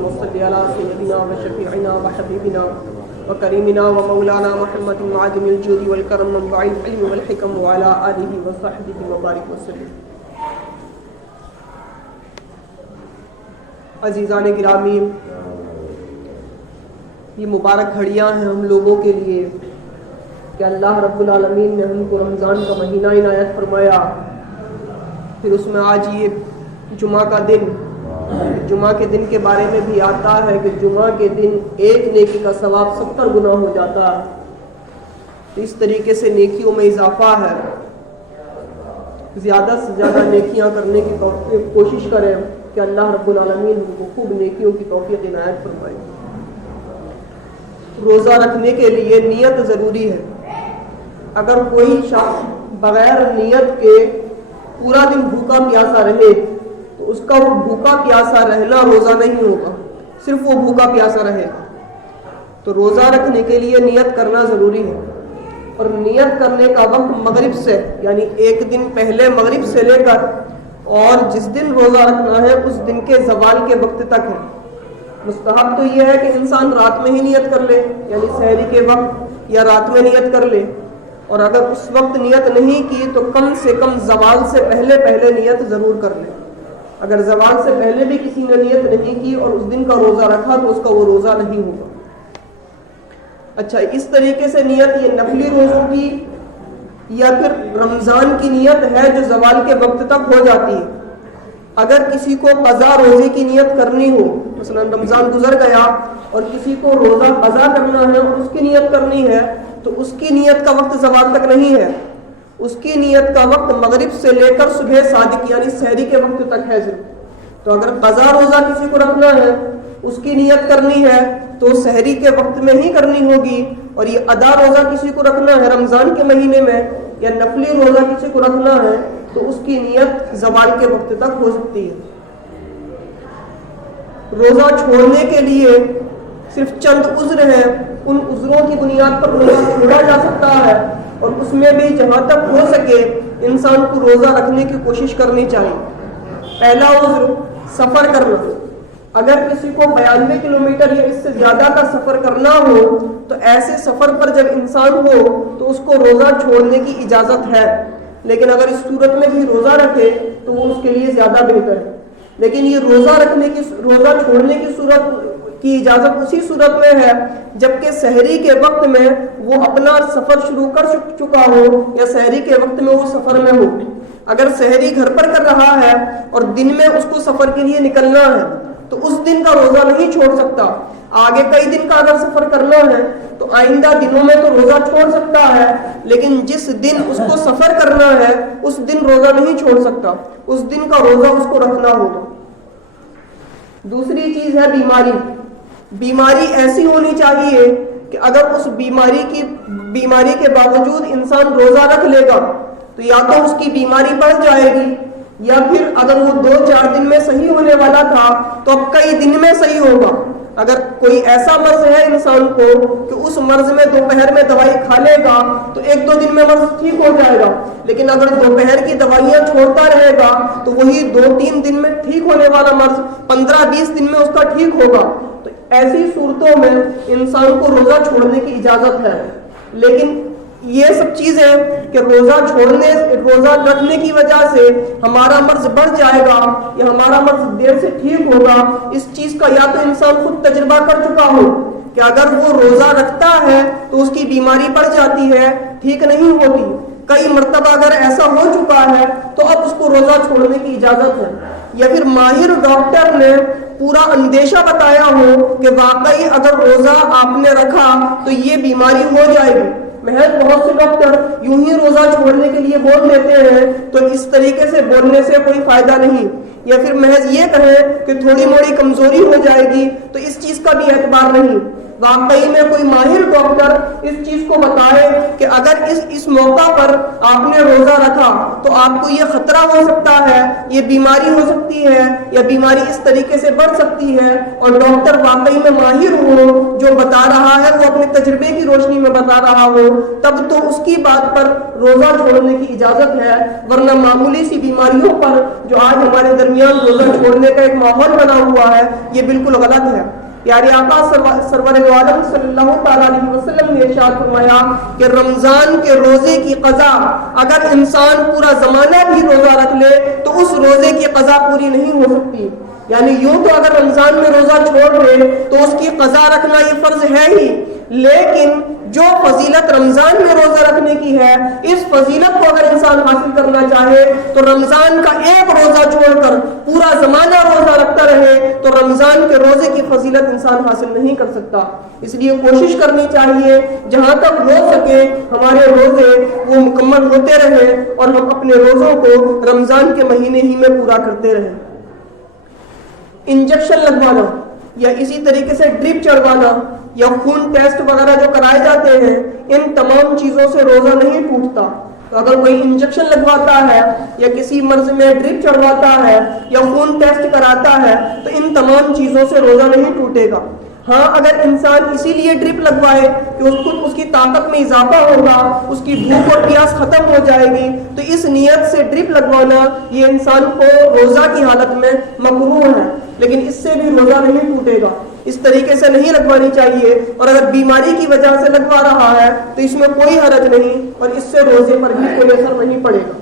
اللهم صل على سيدنا وشفيعنا وحبيبنا وكريمنا ومولانا محمد معدم الجود والكرم منبع العلم والحكم وعلى آله وصحبه وبارك وسلم. عزیزان گرامی، یہ مبارک گھڑیاں ہیں ہم لوگوں کے لیے کہ اللہ رب العالمین نے ہم کو رمضان کا مہینہ عنایت فرمایا. پھر اس میں آج یہ جمعہ کا دن، جمعہ کے دن کے بارے میں بھی آتا ہے کہ جمعہ کے دن ایک نیکی کا ثواب 70 گنا ہو جاتا ہے. اس طریقے سے نیکیوں میں اضافہ ہے. زیادہ سے زیادہ نیکیاں کرنے کی کوشش کریں کہ اللہ رب العالمین ہم کو خوب نیکیوں کی توفیق عنایت فرمائے. روزہ رکھنے کے لیے نیت ضروری ہے. اگر کوئی شخص بغیر نیت کے پورا دن بھوکا پیاسا رہے تو اس کا وہ بھوکا پیاسا رہنا روزہ نہیں ہوگا، صرف وہ بھوکا پیاسا رہے گا. تو روزہ رکھنے کے لیے نیت کرنا ضروری ہے. اور نیت کرنے کا وقت مغرب سے، یعنی ایک دن پہلے مغرب سے لے کر اور جس دن روزہ رکھنا ہے اس دن کے زوال کے وقت تک ہے. مستحب تو یہ ہے کہ انسان رات میں ہی نیت کر لے، یعنی سحری کے وقت یا رات میں نیت کر لے. اور اگر اس وقت نیت نہیں کی تو کم سے کم زوال سے پہلے نیت ضرور کر لے. اگر زوال سے پہلے بھی کسی نے نیت نہیں کی اور اس دن کا روزہ رکھا تو اس کا وہ روزہ نہیں ہوگا. اچھا، اس طریقے سے نیت یہ نفلی روزوں کی یا پھر رمضان کی نیت ہے جو زوال کے وقت تک ہو جاتی ہے. اگر کسی کو قضا روزے کی نیت کرنی ہو، مثلا رمضان گزر گیا اور کسی کو روزہ قضا کرنا ہے اور اس کی نیت کرنی ہے تو اس کی نیت کا وقت زوال تک نہیں ہے. اس کی نیت کا وقت مغرب سے لے کر صبح صادق یعنی سحری کے وقت تک ہے صرف. تو اگر قضا روزہ کسی کو رکھنا ہے، اس کی نیت کرنی ہے تو سحری کے وقت میں ہی کرنی ہوگی. اور یہ ادا روزہ کسی کو رکھنا ہے رمضان کے مہینے میں یا نفلی روزہ کسی کو رکھنا ہے تو اس کی نیت زوال کے وقت تک ہو سکتی ہے. روزہ چھوڑنے کے لیے صرف چند عذر ہیں. ان عذروں کی بنیاد پر روزہ چھوڑا جا سکتا ہے اور اس میں بھی جہاں تک ہو سکے انسان کو روزہ رکھنے کی کوشش کرنی چاہیے. پہلا عذر سفر کرنا. اگر کسی کو 92 کلومیٹر یا اس سے زیادہ کا سفر کرنا ہو تو ایسے سفر پر جب انسان ہو تو اس کو روزہ چھوڑنے کی اجازت ہے. لیکن اگر اس صورت میں بھی روزہ رکھے تو وہ اس کے لیے زیادہ بہتر ہے. لیکن یہ روزہ چھوڑنے کی صورت کی اجازت اسی صورت میں ہے جبکہ سحری کے وقت میں وہ اپنا سفر شروع کر چکا ہو یا سحری کے وقت میں وہ سفر میں ہو. اگر سحری گھر پر کر رہا ہے اور دن میں اس کو سفر کے لیے نکلنا ہے تو اس دن کا روزہ نہیں چھوڑ سکتا. آگے کئی دن کا اگر سفر کرنا ہے تو آئندہ دنوں میں تو روزہ چھوڑ سکتا ہے، لیکن جس دن اس کو سفر کرنا ہے اس دن روزہ نہیں چھوڑ سکتا. اس دن کا روزہ اس کو رکھنا ہوگا. دوسری چیز ہے بیماری. بیماری ایسی ہونی چاہیے کہ اگر اس بیماری کے باوجود انسان روزہ رکھ لے گا تو یا تو اس کی بیماری بڑھ جائے گی یا پھر اگر وہ 2-4 دن میں صحیح ہونے والا تھا تو اب کئی دن میں صحیح ہوگا. اگر کوئی ایسا مرض ہے انسان کو کہ اس مرض میں دوپہر میں دوائی کھا لے گا تو 1-2 دن میں مرض ٹھیک ہو جائے گا. لیکن اگر دوپہر کی دوائیاں چھوڑتا رہے گا تو وہی 2-3 دن میں ٹھیک ہونے والا مرض 15-20 دن میں اس کا ٹھیک ہوگا. تو ایسی صورتوں میں انسان کو روزہ چھوڑنے کی اجازت ہے. لیکن یہ سب چیزیں کہ روزہ رکھنے کی وجہ سے ہمارا مرض بڑھ جائے گا یا ہمارا مرض دیر سے ٹھیک ہوگا، اس چیز کا یا تو انسان خود تجربہ کر چکا ہو کہ اگر وہ روزہ رکھتا ہے تو اس کی بیماری بڑھ جاتی ہے، ٹھیک نہیں ہوتی. کئی مرتبہ اگر ایسا ہو چکا ہے تو اب اس کو روزہ چھوڑنے کی اجازت ہے. یا پھر ماہر ڈاکٹر نے پورا اندیشہ بتایا ہو کہ واقعی اگر روزہ آپ نے رکھا تو یہ بیماری ہو جائے گی. محض بہت سے ڈاکٹر یوں ہی روزہ چھوڑنے کے لیے بول دیتے ہیں تو اس طریقے سے بولنے سے کوئی فائدہ نہیں. یا پھر محض یہ کہیں کہ تھوڑی موڑی کمزوری ہو جائے گی تو اس چیز کا بھی اعتبار نہیں. واقعی میں کوئی ماہر ڈاکٹر اس چیز کو بتائے کہ اگر اس موقع پر آپ نے روزہ رکھا تو آپ کو یہ خطرہ ہو سکتا ہے، یہ بیماری ہو سکتی ہے یا بیماری اس طریقے سے بڑھ سکتی ہے، اور ڈاکٹر واقعی میں ماہر ہو، جو بتا رہا ہے وہ اپنے تجربے کی روشنی میں بتا رہا ہو، تب تو اس کی بات پر روزہ چھوڑنے کی اجازت ہے، ورنہ معمولی سی بیماریوں پر جو آج ہمارے درمیان روزہ چھوڑنے کا ایک ماحول بنا ہوا ہے، یہ بالکل غلط ہے۔ پیارے آقا سرور عالم صلی اللہ تعالیٰ علیہ وسلم نے ارشاد فرمایا کہ رمضان کے روزے کی قضا اگر انسان پورا زمانہ بھی روزہ رکھ لے تو اس روزے کی قضا پوری نہیں ہو سکتی۔ یعنی یوں تو اگر رمضان میں روزہ چھوڑ لے تو اس کی قضا رکھنا یہ فرض ہے ہی، لیکن جو فضیلت رمضان میں روزہ رکھنے کی ہے، اس فضیلت کو اگر انسان حاصل کرنا چاہے تو رمضان کا ایک روزہ چھوڑ کر پورا زمانہ روزہ رکھتا رہے تو رمضان کے روزے کی فضیلت انسان حاصل نہیں کر سکتا۔ اس لیے کوشش کرنی چاہیے جہاں تک ہو سکے ہمارے روزے وہ مکمل ہوتے رہے اور ہم اپنے روزوں کو رمضان کے مہینے ہی میں پورا کرتے رہیں۔ انجیکشن لگوانا یا اسی طریقے سے ڈرپ چڑھوانا یا خون ٹیسٹ وغیرہ جو کرائے جاتے ہیں، ان تمام چیزوں سے روزہ نہیں ٹوٹتا۔ تو اگر کوئی انجیکشن لگواتا ہے یا کسی مرض میں ڈرپ چڑھواتا ہے یا خون ٹیسٹ کراتا ہے تو ان تمام چیزوں سے روزہ نہیں ٹوٹے گا۔ ہاں اگر انسان اسی لیے ڈرپ لگوائے کہ اس کی طاقت میں اضافہ ہوگا، اس کی بھوک اور پیاس ختم ہو جائے گی، تو اس نیت سے ڈرپ لگوانا یہ انسان کو روزہ کی حالت میں مکروہ ہے، لیکن اس سے بھی روزہ نہیں ٹوٹے گا۔ اس طریقے سے نہیں لگوانی چاہیے، اور اگر بیماری کی وجہ سے لگوا رہا ہے تو اس میں کوئی حرج نہیں اور اس سے روزے پر بھی کوئی اثر نہیں پڑے گا۔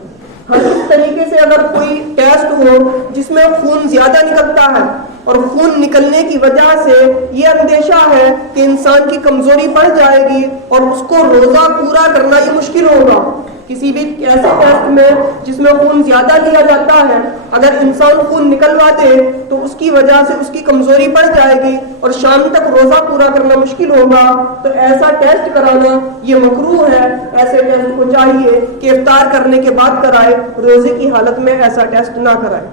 ہر اس طریقے سے اگر کوئی ٹیسٹ ہو جس میں خون زیادہ نکلتا ہے اور خون نکلنے کی وجہ سے یہ اندیشہ ہے کہ انسان کی کمزوری بڑھ جائے گی اور اس کو روزہ پورا کرنا یہ مشکل ہوگا، کسی بھی ایسے ٹیسٹ میں جس میں خون زیادہ لیا جاتا ہے اگر انسان خون نکلوا دے تو اس کی وجہ سے اس کی کمزوری بڑھ جائے گی اور شام تک روزہ پورا کرنا مشکل ہوگا، تو ایسا ٹیسٹ کرانا یہ مکروہ ہے۔ ایسے ٹیسٹ کو چاہیے کہ افطار کرنے کے بعد کرائے، روزے کی حالت میں ایسا ٹیسٹ نہ کرائے۔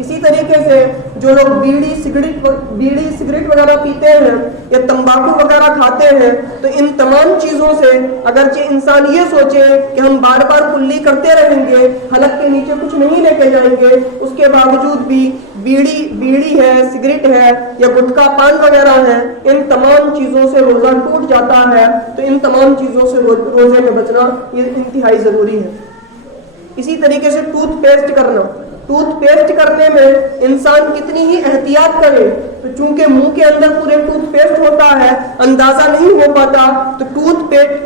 اسی طریقے سے جو لوگ بیڑی سگریٹ وغیرہ پیتے ہیں یا تمباکو وغیرہ کھاتے ہیں، تو ان تمام چیزوں سے اگرچہ انسان یہ سوچے کہ ہم بار بار کلی کرتے رہیں گے، حلق کے نیچے کچھ نہیں لے کے جائیں گے، اس کے باوجود بھی بیڑی ہے، سگریٹ ہے یا گٹکا پان وغیرہ ہے، ان تمام چیزوں سے روزہ ٹوٹ جاتا ہے۔ تو ان تمام چیزوں سے روزے میں بچنا یہ انتہائی ضروری ہے۔ اسی طریقے سے ٹوتھ پیسٹ کرنے میں انسان کتنی ہی احتیاط کرے، تو چونکہ منہ کے اندر پورے ٹوتھ پیسٹ ہوتا ہے اندازہ نہیں ہو پاتا، تو ٹوتھ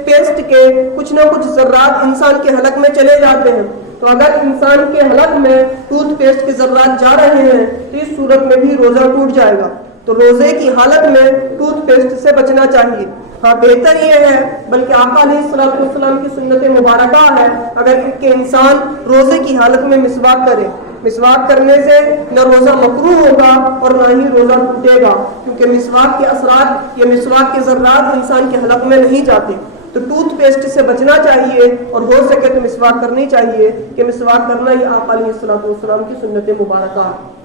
پیسٹ کے کچھ نہ کچھ ذرات انسان کے حلق میں چلے جاتے ہیں۔ تو اگر انسان کے حلق میں ٹوتھ پیسٹ کے ذرات جا رہے ہیں تو اس صورت میں بھی روزہ ٹوٹ جائے گا۔ تو روزے کی حالت میں ٹوتھ پیسٹ سے بچنا چاہیے۔ ہاں بہتر یہ ہے، بلکہ آقا علیہ الصلوۃ والسلام کی سنت مبارکہ ہے، اگر کہ انسان روزے کی حالت میں مسواک کرے۔ مسواک کرنے سے نہ روزہ مکروہ ہوگا اور نہ ہی روزہ ٹوٹے گا، کیونکہ مسواک کے اثرات یا مسواک کے ذرات انسان کے حلق میں نہیں جاتے۔ تو ٹوتھ پیسٹ سے بچنا چاہیے اور ہو سکے تو مسواک کرنی چاہیے، کہ مسواک کرنا یہ آقا علیہ الصلوۃ والسلام کی سنت مبارکہ ہے۔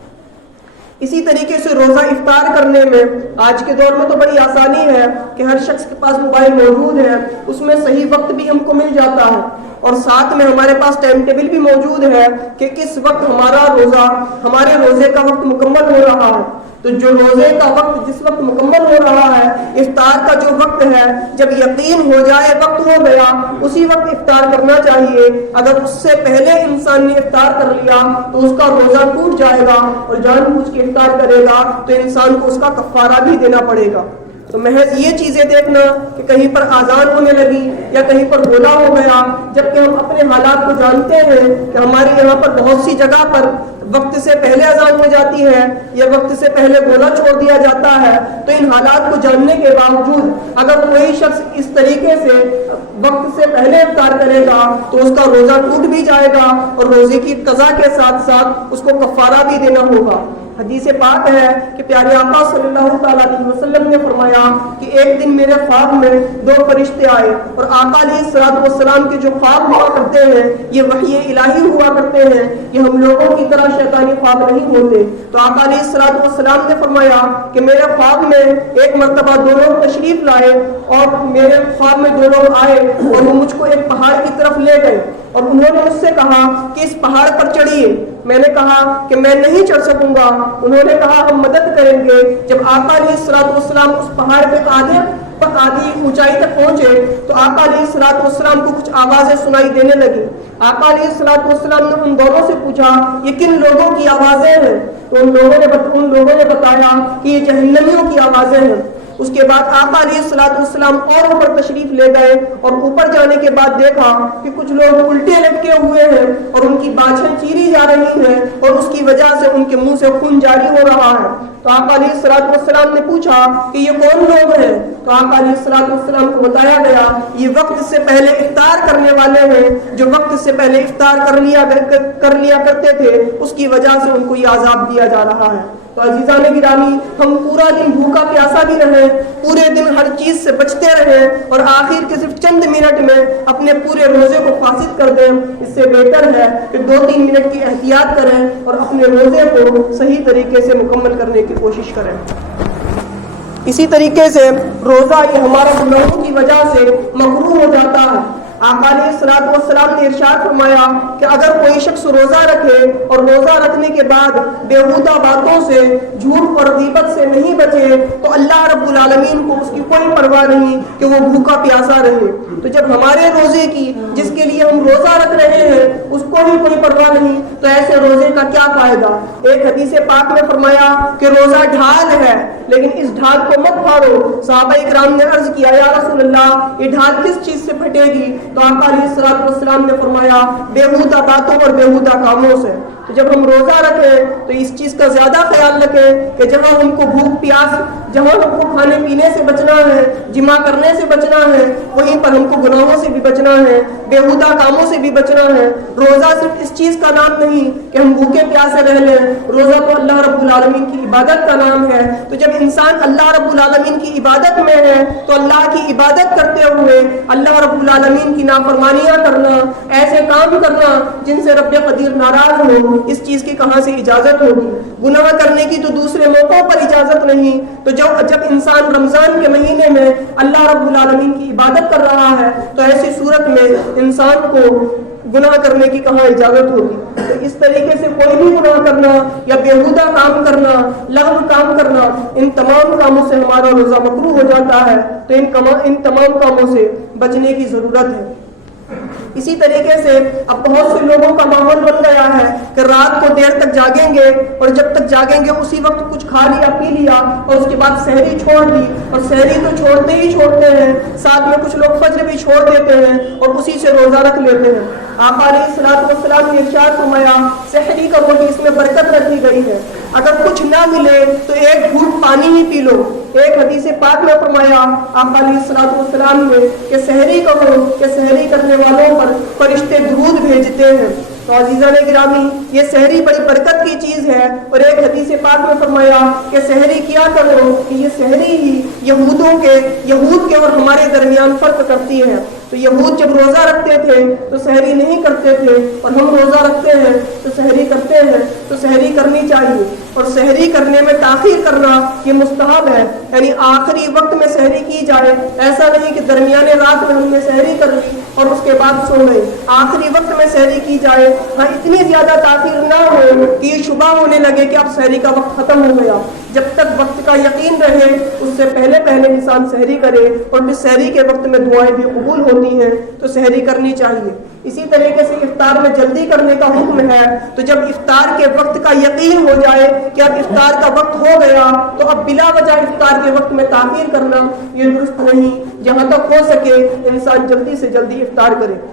اسی طریقے سے روزہ افطار کرنے میں آج کے دور میں تو بڑی آسانی ہے کہ ہر شخص کے پاس موبائل موجود ہے، اس میں صحیح وقت بھی ہم کو مل جاتا ہے، اور ساتھ میں ہمارے پاس ٹائم ٹیبل بھی موجود ہے کہ کس وقت ہمارے روزے کا وقت مکمل ہو رہا ہے۔ تو جو روزے کا وقت جس وقت مکمل ہو رہا ہے، افطار کا جو وقت ہے، جب یقین ہو جائے وقت ہو گیا اسی وقت افطار کرنا چاہیے۔ اگر اس سے پہلے انسان نے افطار کر لیا تو اس کا روزہ ٹوٹ جائے گا، اور جان بوجھ کے افطار کرے گا تو انسان کو اس کا کفارہ بھی دینا پڑے گا۔ تو محض یہ چیزیں دیکھنا کہ کہیں پر آزان ہونے لگی یا کہیں پر گولا ہو گیا، جبکہ ہم اپنے حالات کو جانتے ہیں کہ ہمارے یہاں پر بہت سی جگہ پر وقت سے پہلے اذان ہو جاتی ہے یا وقت سے پہلے گولا چھوڑ دیا جاتا ہے، تو ان حالات کو جاننے کے باوجود اگر کوئی شخص اس طریقے سے وقت سے پہلے افطار کرے گا تو اس کا روزہ ٹوٹ بھی جائے گا اور روزے کی قضا کے ساتھ ساتھ اس کو کفارہ بھی دینا ہوگا۔ حدیث پاک ہے کہ پیارے آقا صلی اللہ تعالیٰ علیہ وسلم نے فرمایا کہ ایک دن میرے خواب میں دو فرشتے آئے، اور آقا علیہ الصلوۃ والسلام کے جو خواب ہوا کرتے ہیں یہ وحی الہی ہوا کرتے ہیں، یہ ہم لوگوں کی طرح شیطانی خواب نہیں ہوتے۔ تو آقا علیہ الصلوۃ والسلام نے فرمایا کہ میرے خواب میں ایک مرتبہ دو لوگ تشریف لائے، اور میرے خواب میں دو لوگ آئے اور وہ مجھ کو ایک پہاڑ کی طرف لے گئے، اور انہوں نے مجھ سے کہا کہ اس پہاڑ پر چڑھیے۔ میں نے کہا کہ میں نہیں چڑھ سکوں گا. انہوں نے کہا ہم مدد کریں گے. جب آقا علیہ الصلوۃ والسلام اس پہاڑ پہ آدھی اونچائی تک پہنچے تو آقا علیہ الصلوۃ والسلام کو کچھ آوازیں سنائی دینے لگی. آقا علیہ الصلوۃ والسلام نے ان دونوں سے پوچھا یہ کن لوگوں کی آوازیں ہیں؟ تو ان لوگوں نے بتایا کہ یہ جہنمیوں کی آوازیں ہیں. اس کے بعد آقا علیہ الصلوۃ والسلام اور اوپر تشریف لے گئے اور اوپر جانے کے بعد دیکھا کہ کچھ لوگ الٹے لٹکے ہوئے ہیں اور ان کی باچھیں چیری جا رہی ہیں اور اس کی وجہ سے ان کے منہ سے خون جاری ہو رہا ہے. تو آقا علیہ الصلوۃ والسلام نے پوچھا کہ یہ کون لوگ ہیں؟ تو آقا علیہ الصلوۃ والسلام کو بتایا گیا یہ وقت سے پہلے افطار کرنے والے ہیں جو وقت سے پہلے افطار کر لیا کرتے تھے, اس کی وجہ سے ان کو یہ عذاب دیا جا رہا ہے. تو عزیزان گرامی, ہم پورا دن بھوکا پیاسا بھی رہیں, پورے دن ہر چیز سے بچتے رہیں اور آخر کے صرف چند منٹ میں اپنے پورے روزے کو فاسد کر دیں. اس سے بہتر ہے کہ 2-3 منٹ کی احتیاط کریں اور اپنے روزے کو صحیح طریقے سے مکمل کرنے کی کوشش کریں. اسی طریقے سے روزہ یہ ہمارا گناہوں کی وجہ سے مکروہ ہو جاتا ہے. آقا علیہ الصلوۃ والسلام نے ارشاد فرمایا کہ اگر کوئی شخص روزہ رکھے اور روزہ رکھنے کے بعد بیہودہ باتوں سے, جھوٹ اور غیبت سے نہیں بچے تو اللہ رب العالمین کو اس کی کوئی پرواہ نہیں کہ وہ بھوکا پیاسا رہے. تو جب ہمارے روزے کی, جس کے لیے ہم روزہ رکھ رہے ہیں, اس کو ہی کوئی پرواہ نہیں تو ایسے روزے کا کیا فائدہ؟ ایک حدیث پاک میں فرمایا کہ روزہ ڈھال ہے لیکن اس ڈھال کو مت پھاڑو. صحابہ کرام نے عرض کیا یا رسول اللہ یہ ڈھال کس چیز سے پھٹے گی؟ تو آقا علیہ الصلوۃ والسلام نے فرمایا بیہودہ باتوں اور بیہودہ کاموں سے. تو جب ہم روزہ رکھیں تو اس چیز کا زیادہ خیال رکھیں کہ جہاں ہم کو بھوک پیاس, جہاں ہم کو کھانے پینے سے بچنا ہے, جمع کرنے سے بچنا ہے, وہیں پر ہم کو گناہوں سے بھی بچنا ہے, بیہودہ کاموں سے بھی بچنا ہے. روزہ صرف اس چیز کا نام نہیں کہ ہم بھوکے پیاسے رہ لیں, روزہ تو اللہ رب العالمین کی عبادت کا نام ہے. تو جب انسان اللہ رب العالمین کی عبادت میں ہے تو اللہ کی عبادت کرتے ہوئے اللہ رب العالمین کی نافرمانیاں کرنا, ایسے کام کرنا جن سے رب قدیر ناراض ہو, اس چیز کی کہاں سے اجازت ہوگی؟ گناہ کرنے کی تو دوسرے موقعوں پر اجازت نہیں. تو جب انسان رمضان کے مہینے میں اللہ رب العالمین کی عبادت کر رہا ہے تو ایسی صورت میں انسان کو گناہ کرنے کی کہاں اجازت ہوگی؟ تو اس طریقے سے کوئی بھی گناہ کرنا یا بیہودہ کام کرنا, لغو کام کرنا, ان تمام کاموں سے ہمارا روزہ مکروہ ہو جاتا ہے. تو ان تمام کاموں سے بچنے کی ضرورت ہے. اسی طریقے سے اب بہت سے لوگوں کا ماحول بن گیا ہے کہ رات کو دیر تک جاگیں گے اور جب تک جاگیں گے اسی وقت کچھ کھا لیا پی لیا اور اس کے بعد سحری چھوڑ دی, اور سحری تو چھوڑتے ہی چھوڑتے ہیں, ساتھ میں کچھ لوگ فجر بھی چھوڑ دیتے ہیں اور اسی سے روزہ رکھ لیتے ہیں. آقا علیہ الصلوۃ والسلام نے ارشاد فرمایا سحری کرو کہ اس میں برکت رکھی گئی ہے, اگر کچھ نہ ملے تو ایک گھونٹ پانی ہی پی لو. ایک حدیث پاک میں فرمایا آقا علیہ الصلوۃ والسلام نے کہ سحری کرو کہ سحری کرنے والوں پر فرشتے درود بھیجتے ہیں. تو عزیزان گرامی, یہ سحری بڑی برکت کی چیز ہے. اور ایک حدیث پاک میں فرمایا کہ سحری کیا کرو کہ یہ سحری ہی یہود کے اور ہمارے درمیان فرق کرتی ہے. تو یہود جب روزہ رکھتے تھے تو سحری نہیں کرتے تھے, اور ہم روزہ رکھتے ہیں تو سحری کرتے ہیں. تو سحری کرنی چاہیے, اور سحری کرنے میں تاخیر کرنا یہ مستحب ہے, یعنی آخری وقت میں سحری کی جائے. ایسا نہیں کہ درمیانے رات میں ہم نے سحری کر لی اور اس کے بعد سو گئے. آخری وقت میں سحری کی جائے, ہاں اتنی زیادہ تاخیر نہ ہو کہ یہ شبہ ہونے لگے کہ اب سحری کا وقت ختم ہو گیا. جب تک وقت کا یقین رہے اس سے پہلے انسان سحری کرے, اور پھر سحری کے وقت میں دعائیں بھی قبول ہوتی ہیں تو سحری کرنی چاہیے. اسی طریقے سے افطار میں جلدی کرنے کا حکم ہے. تو جب افطار کے وقت کا یقین ہو جائے کہ اب افطار کا وقت ہو گیا تو اب بلا وجہ افطار کے وقت میں تاخیر کرنا یہ درست نہیں. جہاں تک ہو سکے انسان جلدی سے جلدی افطار کرے.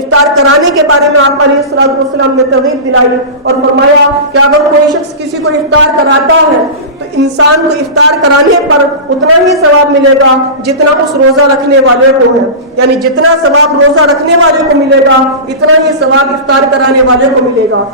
افطار کرانے کے بارے میں آقا علیہ الصلوۃ والسلام نے ترغیب دلائی اور فرمایا کہ اگر کوئی شخص کسی کو افطار کراتا ہے تو انسان کو افطار کرانے پر اتنا ہی ثواب ملے گا جتنا اس روزہ رکھنے والے کو ہے. یعنی جتنا ثواب روزہ رکھنے والے کو ملے گا اتنا ہی ثواب افطار کرانے والے کو ملے گا.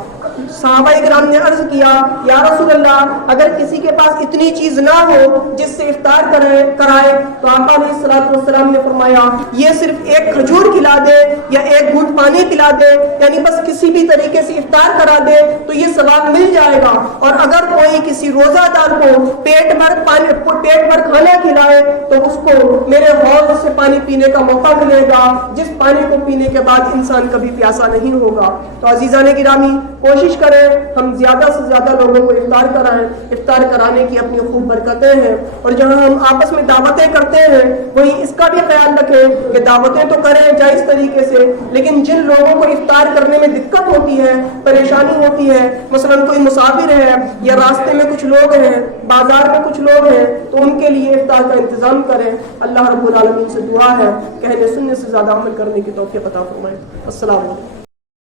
صحابہ کرام نے عرض کیا یا رسول اللہ اگر کسی کے پاس اتنی چیز نہ ہو جس سے افطار کرائے تو آقا علیہ الصلوۃ والسلام نے فرمایا یہ صرف ایک کھجور کھلا دے یا ایک گھونٹ پانی پلا دے, یعنی بس کسی بھی طریقے سے افطار کرا دے تو یہ ثواب مل جائے گا. اور اگر کوئی کسی روزہ دار کو پیٹ بھر کھانا کھلائے تو اس کو میرے حوض سے پانی پینے کا موقع ملے گا, جس پانی کو پینے کے بعد انسان کبھی پیاسا نہیں ہوگا. تو عزیزان گرامی, کوشش کریں ہم زیادہ سے زیادہ لوگوں کو افطار کرائیں. افطار کرانے کی اپنی خوب برکتیں ہیں. اور جہاں ہم آپس میں دعوتیں کرتے ہیں وہیں اس کا بھی خیال رکھیں کہ دعوتیں تو کریں جائز طریقے سے, لیکن جن لوگوں کو افطار کرنے میں دقت ہوتی ہے, پریشانی ہوتی ہے, مثلا کوئی مسافر ہے یا راستے میں کچھ لوگ ہیں, بازار میں کچھ لوگ ہیں, تو ان کے لیے افطار کا انتظام کریں. اللہ رب العالمین سے دعا ہے کہ اہل سنت سے زیادہ عمل کرنے کی توفیق عطا فرمائے. السلام علیکم.